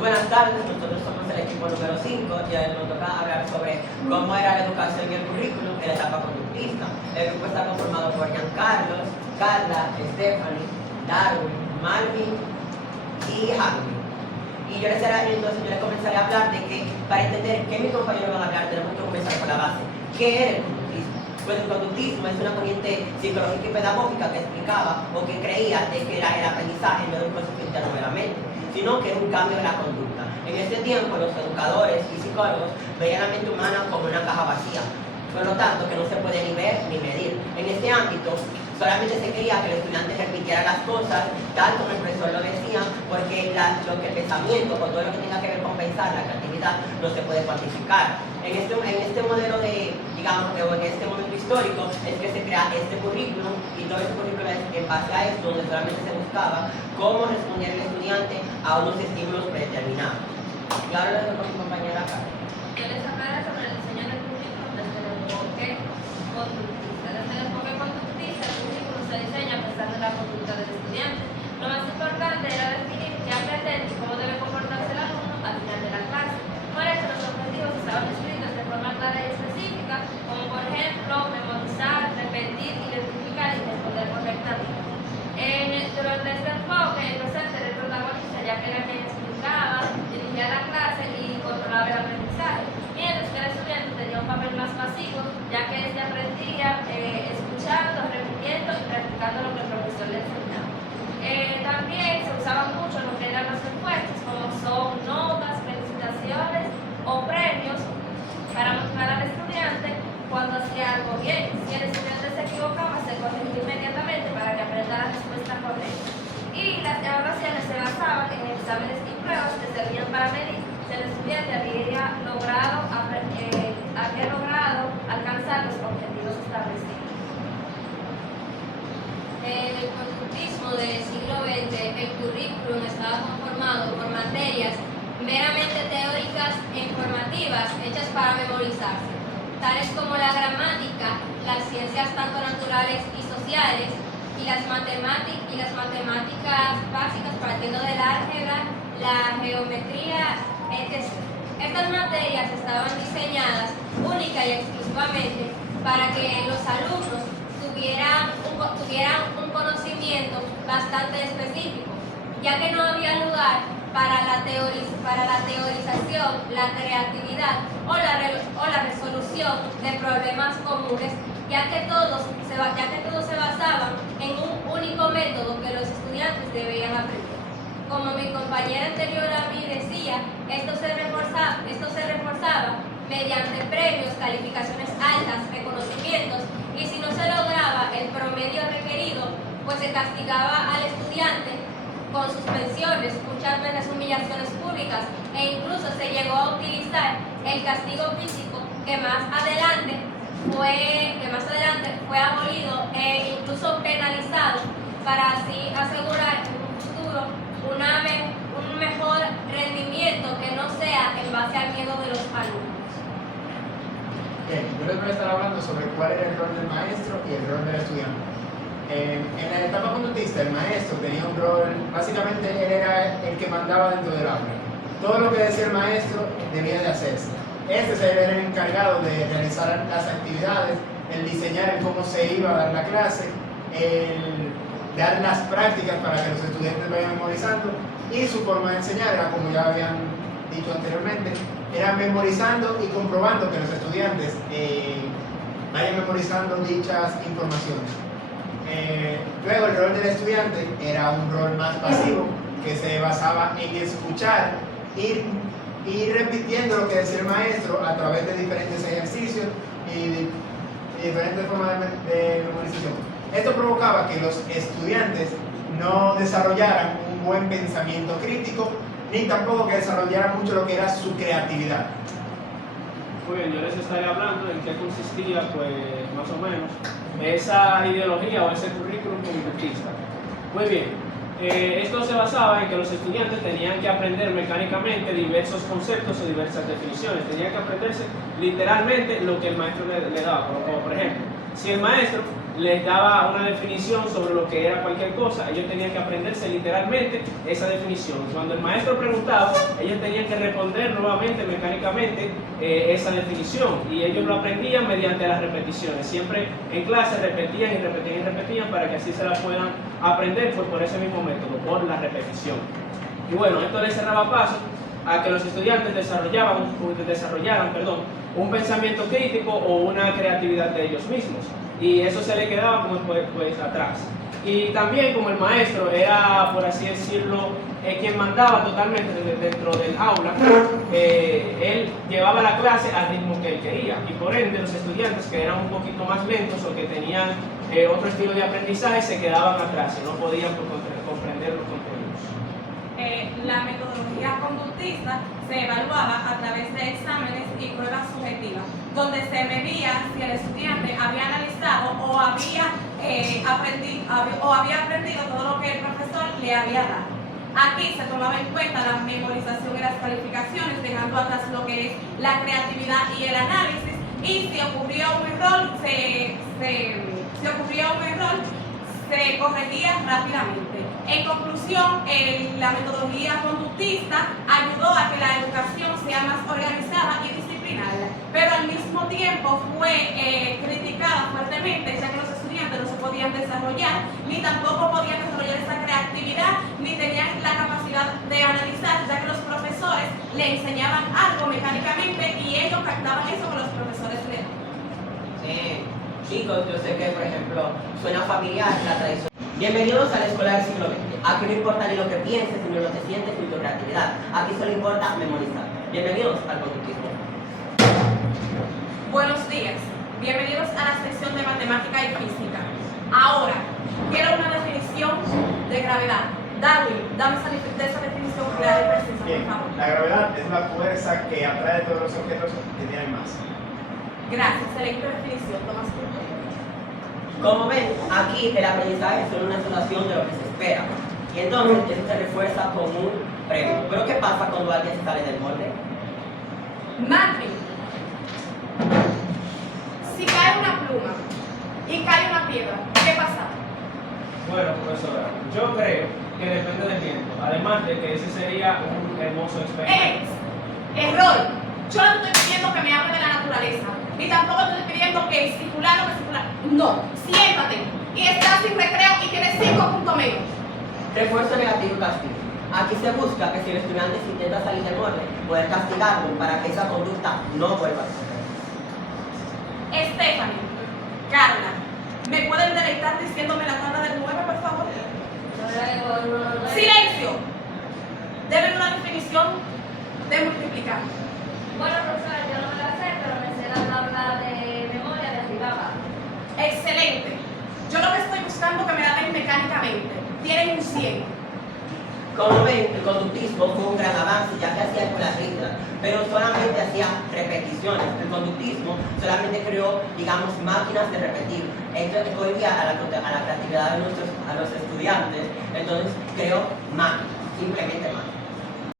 buenas tardes, nosotros somos el equipo número 5 y hoy nos toca hablar sobre cómo era la educación y el currículum en la etapa conductista. El grupo está conformado por Giancarlo, Carla, Stephanie, Darwin, Malvin y Javi. Y yo les comenzaré a hablar de que, para entender qué mis compañeros van a hablar, tenemos que comenzar por la base. ¿Qué era el conductismo? Pues el conductismo es una corriente psicológica y pedagógica que explicaba o que creía de que el aprendizaje no era un proceso interno meramente, sino que era un cambio de la conducta. En ese tiempo los educadores y psicólogos veían la mente humana como una caja vacía, por lo tanto que no se puede ni ver ni medir. En este ámbito solamente se quería que el estudiante repitiera las cosas tal como el profesor lo decía, porque lo que el pensamiento o todo lo que tenga que ver con pensar, la creatividad, no se puede cuantificar. En este modelo o en este momento histórico es que se crea este currículum, y todo este currículum es en base a esto, donde solamente se buscaba cómo responder el estudiante a unos estímulos predeterminados. Y ahora les doy con mi compañera acá. Yo les hablaré sobre el diseño del currículum desde el enfoque conductista. Desde el enfoque conductista, el currículum se diseña pensando en la conducta del estudiante. Lo más importante era definir qué aprender y cómo debe comportarse el alumno al final de la clase. Por eso los objetivos estaban escritos de forma clara y específica, como por ejemplo memorizar, repetir, identificar y responder correctamente. Durante este enfoque, el docente era el protagonista, ya que era quien explicaba, dirigía la clase y controlaba el aprendizaje, mientras que el estudiante tenía un papel más pasivo, ya que éste aprendía escuchando, repitiendo y practicando lo que el profesor le enseñaba. También se usaban mucho lo que eran los encuestas, como son notas, felicitaciones o premios para motivar al estudiante cuando hacía algo bien. Si el estudiante se equivocaba, se corregía inmediatamente para que aprenda la respuesta correcta. Y las evaluaciones se basaban en exámenes y pruebas que servían para medir si el estudiante había logrado alcanzar los objetivos establecidos. En el conductismo del siglo XX, el currículum estaba conformado por materias meramente teóricas e informativas hechas para memorizarse, tales como la gramática, las ciencias tanto naturales y sociales, y las matemáticas básicas partiendo del álgebra, la geometría, etc. Estas materias estaban diseñadas única y exclusivamente para que los alumnos tuvieran un conocimiento bastante específico, ya que no había lugar para la teorización, la creatividad o la resolución de problemas comunes, ya que todos se basaban en un único método que los estudiantes debían aprender. Como mi compañera anterior a mí decía, esto se reforzaba mediante premios, calificaciones altas, reconocimientos, y si no se lograba el promedio requerido, pues se castigaba al estudiante con suspensiones, muchas veces humillaciones públicas, e incluso se llegó a utilizar el castigo físico, que más adelante fue abolido e incluso penalizado, para así asegurar en un futuro un mejor rendimiento que no sea en base al miedo de los alumnos. Bien, yo les voy a estar hablando sobre cuál era el rol del maestro y el rol del estudiante. En la etapa conductista, el maestro tenía un rol, básicamente él era el que mandaba dentro del aula. Todo lo que decía el maestro debía de hacerse. Era el encargado de realizar las actividades, el diseñar el cómo se iba a dar la clase, el dar las prácticas para que los estudiantes vayan memorizando, y su forma de enseñar era, como ya habían dicho anteriormente, era memorizando y comprobando que los estudiantes vayan memorizando dichas informaciones. Luego el rol del estudiante era un rol más pasivo, que se basaba en escuchar, ir repitiendo lo que decía el maestro a través de diferentes ejercicios y diferentes formas de memorización. Esto provocaba que los estudiantes no desarrollaran un buen pensamiento crítico, ni tampoco que desarrollaran mucho lo que era su creatividad. Muy bien, yo les estaré hablando en qué consistía, pues, más o menos, esa ideología o ese currículum conductista. Muy bien, esto se basaba en que los estudiantes tenían que aprender mecánicamente diversos conceptos o diversas definiciones. Tenían que aprenderse literalmente lo que el maestro le daba, como por ejemplo, Si el maestro les daba una definición sobre lo que era cualquier cosa, ellos tenían que aprenderse literalmente esa definición. Cuando el maestro preguntaba, ellos tenían que responder nuevamente, mecánicamente, esa definición. Y ellos lo aprendían mediante las repeticiones. Siempre en clase repetían y repetían y repetían para que así se la puedan aprender por ese mismo método, por la repetición. Y bueno, esto les cerraba paso a que los estudiantes desarrollaran un pensamiento crítico o una creatividad de ellos mismos. Y eso se le quedaba como pues atrás. Y también como el maestro era, por así decirlo, quien mandaba totalmente dentro del aula, él llevaba la clase al ritmo que él quería. Y por ende los estudiantes que eran un poquito más lentos o que tenían otro estilo de aprendizaje se quedaban atrás y no podían comprender los contenidos. La metodología conductista se evaluaba a través de exámenes y pruebas subjetivas, donde se medía si el estudiante había analizado o había aprendido todo lo que el profesor le había dado. Aquí se tomaba en cuenta la memorización y las calificaciones, dejando atrás lo que es la creatividad y el análisis, y si ocurría un error, se corregía rápidamente. En conclusión, la metodología conductista ayudó a que la educación sea más organizada y disciplinaria, pero al mismo tiempo fue criticada fuertemente, ya que los estudiantes no se podían desarrollar, ni tampoco podían desarrollar esa creatividad, ni tenían la capacidad de analizar, ya que los profesores le enseñaban algo mecánicamente y ellos captaban eso que los profesores le daban. Chicos, yo sé que, por ejemplo, suena familiar la tradición. Bienvenidos a la escuela del siglo XX. Aquí no importa ni lo que pienses, ni lo que sientes, ni tu creatividad. Aquí solo importa memorizar. Bienvenidos al conductismo. Buenos días. Bienvenidos a la sección de matemática y física. Ahora, quiero una definición de gravedad. Darwin, dame esa definición clara y precisa, Bien, por favor. la gravedad es la fuerza que atrae todos los objetos que tienen masa. Gracias, excelente definición, Tomás. Como ven, aquí el aprendizaje es solo una situación de lo que se espera. Y entonces eso se refuerza con un premio. Pero ¿qué pasa cuando alguien se sale del molde? Marvin, si cae una pluma y cae una piedra, ¿qué pasa? Bueno, profesora, yo creo que depende del tiempo. Además de que ese sería un hermoso experimento. Error. Yo no te estoy pidiendo que me hable de la naturaleza, ni tampoco te estoy pidiendo que si fulano, que si fulano. No, siéntate y estás sin recreo y tienes 5 puntos menos. Refuerzo negativo y castigo. Aquí se busca que si el estudiante se intenta salir del molde, poder castigarlo para que esa conducta no vuelva a suceder. Stephanie, Carla, ¿me pueden deleitar diciéndome la tabla del 9, por favor? ¡Silencio! Deben una definición de multiplicar. Bueno, profesora, yo no me la sé, pero me sé la tabla de memoria de arriba abajo. Excelente. Yo lo que estoy buscando que me la den mecánicamente. Tienen un 100. Como ven, el conductismo fue un gran avance, ya que hacía con las ritmas, pero solamente hacía repeticiones. El conductismo solamente creó, digamos, máquinas de repetir. Esto cohibía a la creatividad de los estudiantes, entonces creó máquinas, simplemente máquinas.